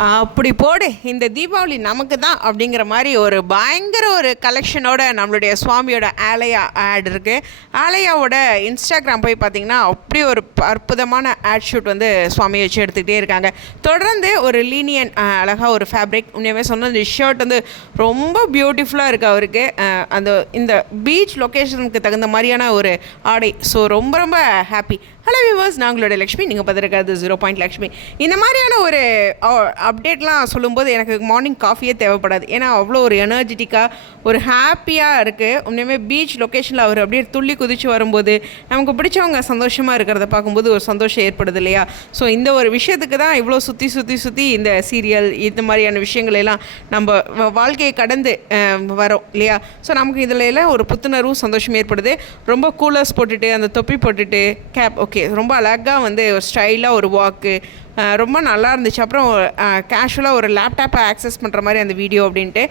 அப்படி போடு இந்த தீபாவளி நமக்கு தான் அப்படிங்கிற மாதிரி ஒரு பயங்கர ஒரு கலெக்ஷனோட நம்மளுடைய சுவாமியோட ஆலயா ஆட் இருக்குது ஆலயாவோட இன்ஸ்டாகிராம் போய் பார்த்தீங்கன்னா அப்படி ஒரு ப- அற்புதமான ஆட் ஷூட் வந்து சுவாமியை வச்சு எடுத்துக்கிட்டே இருக்காங்க. தொடர்ந்து ஒரு லீனியன் அழகாக ஒரு ஃபேப்ரிக் உண்மையாகவே சொன்ன இந்த ஷர்ட் வந்து ரொம்ப பியூட்டிஃபுல்லாக இருக்குது அவருக்கு. அந்த இந்த பீச் லொக்கேஷனுக்கு தகுந்த மாதிரியான ஒரு ஆடை. ஸோ ரொம்ப ரொம்ப ஹாப்பி ஹலோ வியூவர்ஸ் நாங்களோட லக்ஷ்மி. நீங்கள் பார்த்துருக்காது ஜீரோ பாயிண்ட் லக்ஷ்மி. இந்த மாதிரியான ஒரு அப்டேட்லாம் சொல்லும்போது எனக்கு மார்னிங் காஃபியே தேவைப்படாது. ஏன்னா அவ்வளோ ஒரு எனர்ஜெட்டிக்காக ஒரு ஹாப்பியாக இருக்குது உண்மையுமே பீச் லொக்கேஷனில் அவர் அப்படியே துள்ளி குதித்து வரும்போது நமக்கு பிடிச்சவங்க சந்தோஷமாக இருக்கிறத பார்க்கும்போது ஒரு சந்தோஷம் ஏற்படுது இல்லையா? ஸோ இந்த ஒரு விஷயத்துக்கு தான் இவ்வளோ சுற்றி சுற்றி சுற்றி இந்த சீரியல் இந்த மாதிரியான விஷயங்கள் எல்லாம் நம்ம வாழ்க்கையை கடந்து வரோம் இல்லையா? ஸோ நமக்கு இதில் எல்லாம் ஒரு புத்துணர்வும் சந்தோஷம் ஏற்படுது. ரொம்ப கூலர்ஸ் போட்டுட்டு அந்த தொப்பி போட்டுட்டு கேப் ஓகே ரொம்ப அழகாக வந்து ஒரு ஸ்டைலாக ஒரு வாக்கு ரொம்ப நல்லா இருந்துச்சு. அப்புறம் கேஷுவலாக ஒரு லேப்டாப்பை ஆக்சஸ் பண்ணுற மாதிரி அந்த வீடியோ அப்படின்ட்டு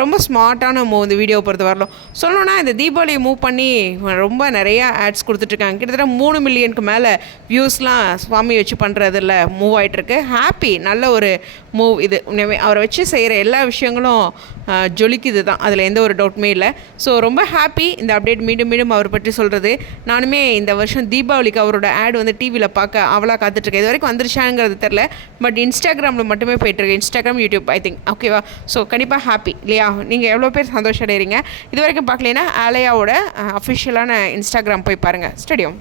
ரொம்ப ஸ்மார்ட்டான மூவ் இந்த வீடியோ பொறுத்த வரலாம். சொல்லணும்னா இந்த தீபாவளியை மூவ் பண்ணி ரொம்ப நிறையா ஆட்ஸ் கொடுத்துட்ருக்காங்க. கிட்டத்தட்ட மூணு மில்லியனுக்கு மேலே வியூஸ்லாம் சுவாமி வச்சு பண்ணுறதில் மூவ் ஆகிட்டுருக்கு ஹாப்பி நல்ல ஒரு மூவ் இது. அவரை வச்சு செய்கிற எல்லா விஷயங்களும் ஜொலிக்குது தான். அதில் எந்த ஒரு டவுட்டுமே இல்லை. ஸோ ரொம்ப ஹாப்பி இந்த அப்டேட் மீண்டும் மீண்டும் அவர் பற்றி சொல்கிறது நானுமே இந்த வருஷம் தீபாவளிக்கு அவரோட ஆட் வந்து டிவியில் பார்க்க அவளாக காத்துட்ருக்கேன். இது வரைக்கும் வந்துருச்சாங்க வந்துருச்சாங்கிறது தெரில பட் இன்ஸ்டாகிராமில் மட்டுமே போயிட்டுருக்கு. இன்ஸ்டாகிராம் யூடியூப் ஐ திங்க் ஓகேவா ஸோ கண்டிப்பாக ஹாப்பி இல்லையா? நீங்கள் எவ்வளோ பேர் சந்தோஷம் அடைகிறீங்க இது வரைக்கும் பார்க்கலனா ஆலயாவோட அஃபிஷியலான இன்ஸ்டாகிராம் போய் பாருங்கள் ஸ்டேடியம்